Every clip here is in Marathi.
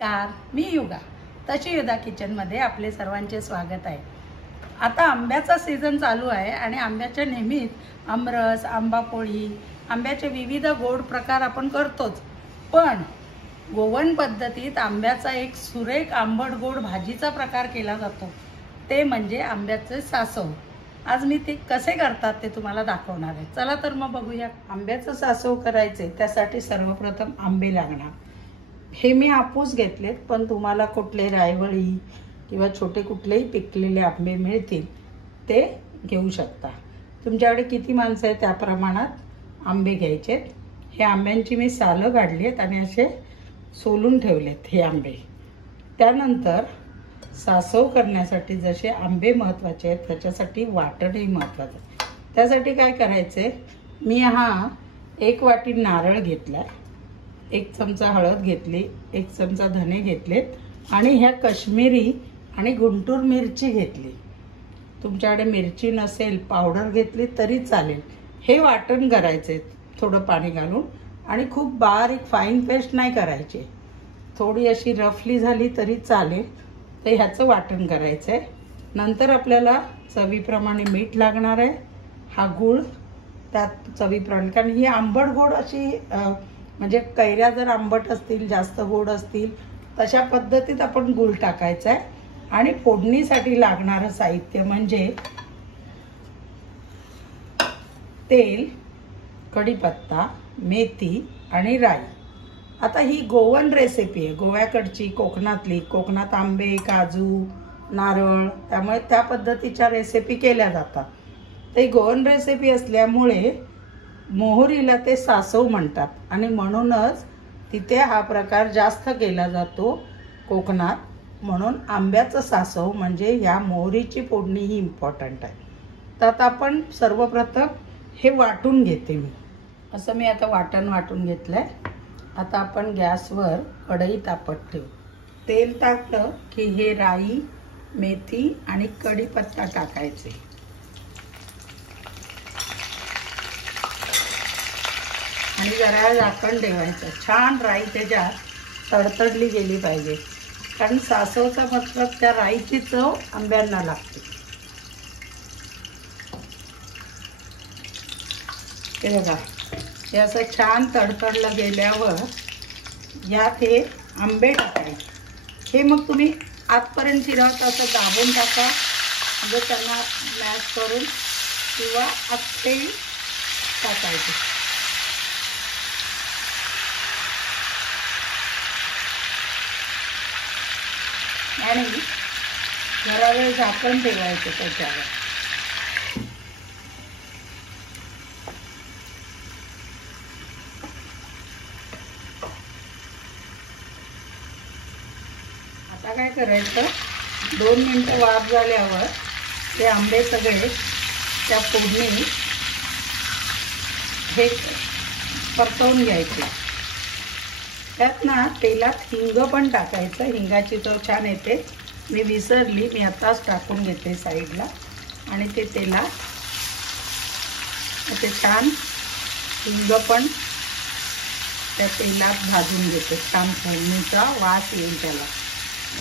नमस्कार, मी युगा तशी युगा किचनमध्ये आपले सर्वांचे स्वागत आहे। आता आंब्याचा सीझन चालू आहे आणि आंब्याच्या नेहमीच आमरस, आंबा पोळी, आंब्याचे विविध गोड प्रकार आपण करतोच। पण गोवन पद्धतीत आंब्याचा एक सुरेख आंबट गोड भाजीचा प्रकार केला जातो, ते म्हणजे आंब्याचे सासव। आज मी ते कसे करतात ते तुम्हाला दाखवणार आहे। चला तर मग बघूया। आंब्याचं सासव करायचे त्यासाठी सर्वप्रथम आंबे लागणार। हे मी हापूस घेतलेत, पण तुम्हाला कुठले रायवळी किंवा छोटे कुठलेही पिकलेले आंबे मिळतील ते घेऊ शकता। तुमच्याकडे किती माणसं आहेत त्या प्रमाणात आंबे घ्यायचे। हे आंब्यांची मी सालं काढलीत आणि असे सोलून ठेवलेत हे आंबे। त्यानंतर सासव करण्यासाठी जसे आंबे महत्त्वाचे आहेत त्याच्यासाठी वाटणही महत्त्वाचं आहे। त्यासाठी काय करायचे, मी हा 1 वाटी नारळ घेतला, 1 चमचा हळद घेतली, 1 चमचा धने घेतलेत आणि ह्या काश्मीरी आणि गुंटूर मिरची घेतली। तुमच्याकडे मिरची नसेल पावडर घेतली तरी चालेल। हे वाटण करायचे थोडं पाणी घालून आणि खूप बारीक फाईन पेस्ट नाही करायची, थोडी अशी रफली झाली तरी चालेल। तर ह्याचं वाटण करायचं आहे। नंतर आपल्याला चवीप्रमाणे मीठ लागणार आहे, हा गूळ त्यात चवीप्रमाणे, कारण ही आंबट गोड अशी म्हणजे कैऱ्या जर आंबट असतील जास्त गोड असतील तशा पद्धतीत आपण गूळ टाकायचा आहे। आणि फोडणीसाठी लागणारं साहित्य म्हणजे तेल, कढीपत्ता, मेथी आणि राई। आता ही गोवन रेसिपी आहे, गोव्याकडची, कोकणातली। कोकणात आंबे, काजू, नारळ, त्यामुळे त्या पद्धतीच्या रेसिपी केल्या जातात। ते गोवन रेसिपी असल्यामुळे मोहरीला ते सासव म्हणतात आणि म्हणूनच तिथे हा प्रकार जास्त केला जातो कोकणात। म्हणून आंब्याचं सासव म्हणजे या मोहरीची फोडणी ही इम्पॉर्टंट आहे। तर आता आपण सर्वप्रथम हे वाटून घेते मी। असं मी आता वाटून घेतलंय। आता आपण गॅसवर कढई तापत ठेवू। तेल टाकलं की हे राई, मेथी आणि कढीपत्ता टाकायचे आणि जरा झाकण ठेवायचं। छान राई त्याच्यात तडतडली गेली पाहिजे, कारण सासवचा मतलब त्या राईची चव आंब्यांना लागते। हे बघा, हे असं छान तडतडलं गेल्यावर यात हे आंबे टाकायचे। हे मग तुम्ही आतपर्यंत शिरवत असं दाबून टाका, म्हणजे त्यांना मॅश करून, किंवा अख्खे टाकायचे। आणि जरा वेळ झाकण ठेवायचं त्याच्यावर। आता काय करायचं, 2 मिनिटं वाफ झाल्यावर ते आंबे सगळे त्या फोडणी हे परतवून घ्यायचे। त्यात ना तेलात हिंग पण टाकायचं, हिंगाची चव छान येते। मी विसरली, मी आताच टाकून घेते साईडला। आणि ते तेलात ते छान हिंग पण त्या तेलात भाजून घेते, छान फोडणीचा वास येईल त्याला।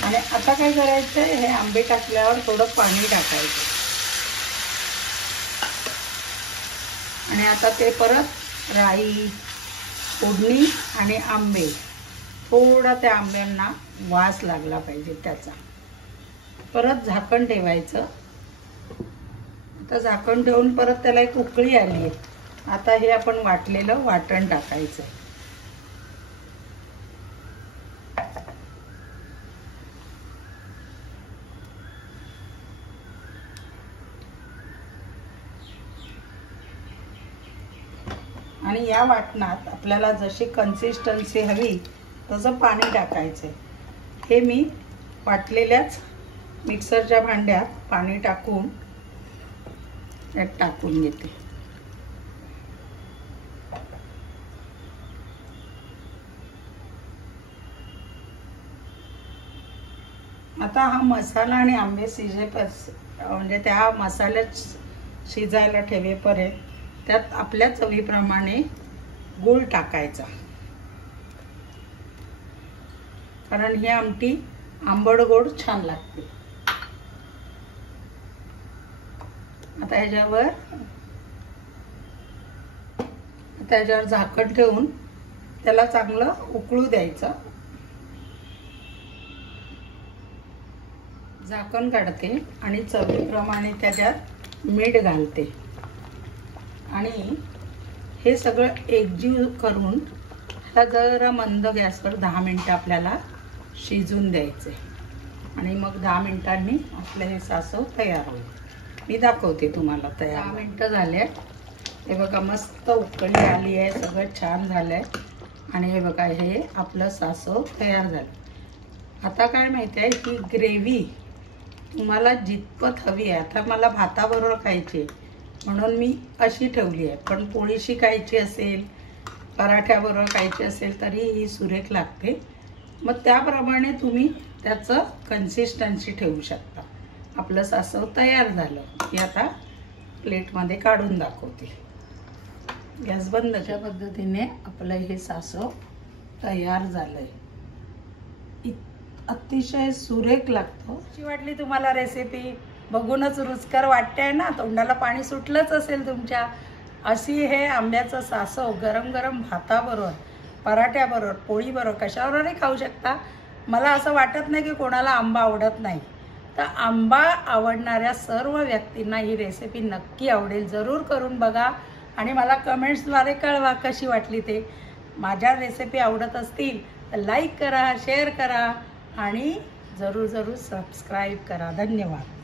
आणि आता काय करायचं, हे आंबे टाकल्यावर थोडं पाणी टाकायचं आणि आता ते परत राई, फोडणी आणि आंबे, थोडा त्या आंब्यांना वास लागला पाहिजे त्याचा। परत झाकण ठेवायचं। आता झाकण ठेवून परत त्याला एक उकळी आली आहे। आता हे आपण वाटलेलं वाटण टाकायचं आणि या वाटणात आपल्याला जशी कन्सिस्टन्सी हवी तसं पाणी टाकायचं। हे मी वाटलेल्याच मिक्सरच्या भांड्यात पाणी टाकून त्यात टाकून घेते। आता हा मसाला आणि आंबे म्हणजे त्या मसाल्यात शिजायला ठेवेपर्यंत त्यात आपल्या चवीप्रमाणे गूळ टाकायचा। कारण ही आमटी आंबट गोड छान लागते. आता ह्याच्यावर झाकण ठेवून त्याला चांगलं उकळू द्यायचं. झाकण काढते आणि चवीप्रमाणे त्याच्यात मीठ घालते आणि हे सगळं एकजीव करून त्याला जरा मंद गॅसवर 10 मिनिटं आपल्याला शिजून द्यायचे आणि मग 10 मिनिटांनी आपलं हे सासव तयार होईल. मी दाखवते तुम्हाला तयार. 10 मिनिटं झाले. हे बघा मस्त उकळी आली आहे, सगळं छान झालंय आणि हे बघा हे आपलं सासव तयार झालं. आता काय माहिती आहे, ही ग्रेव्ही तुम्हाला जितपत हवी आहे. आता मला भाताबरोबर खायची म्हणून मी अशी ठेवली आहे, पण पोळीशी खायची असेल, पराठ्याबरोबर खायची असेल तरी ही सुरेख लागते. मग त्याप्रमाणे तुम्ही त्याचं कन्सिस्टन्सी ठेवू शकता. आपलं सासव तयार झालं की आता प्लेटमध्ये काढून दाखवते. गॅस बंद. अशा पद्धतीने आपलं हे सासव तयार झालंय. अतिशय सुरेख लागतो. कशी वाटली तुम्हाला रेसिपी? बघूनच रुचकर वाटते ना, तोंडाला पाणी सुटलंच असेल तुमच्या. अशी हे आंब्याचं सासव गरम गरम भाताबरोबर, पराठ्याबरोबर, पोळीबरोबर कशाबरोबरही खाऊ शकता. मला असं वाटत नाही की कोणाला आंबा आवडत नाही. तर आंबा आवडणाऱ्या सर्व व्यक्तींना ही रेसिपी नक्की आवडेल. जरूर करून बघा आणि मला कमेंट्सद्वारे कळवा कशी वाटली ते. माझ्या रेसिपी आवडत असतील तर लाईक करा, शेअर करा आणि जरूर सबस्क्राईब करा. धन्यवाद.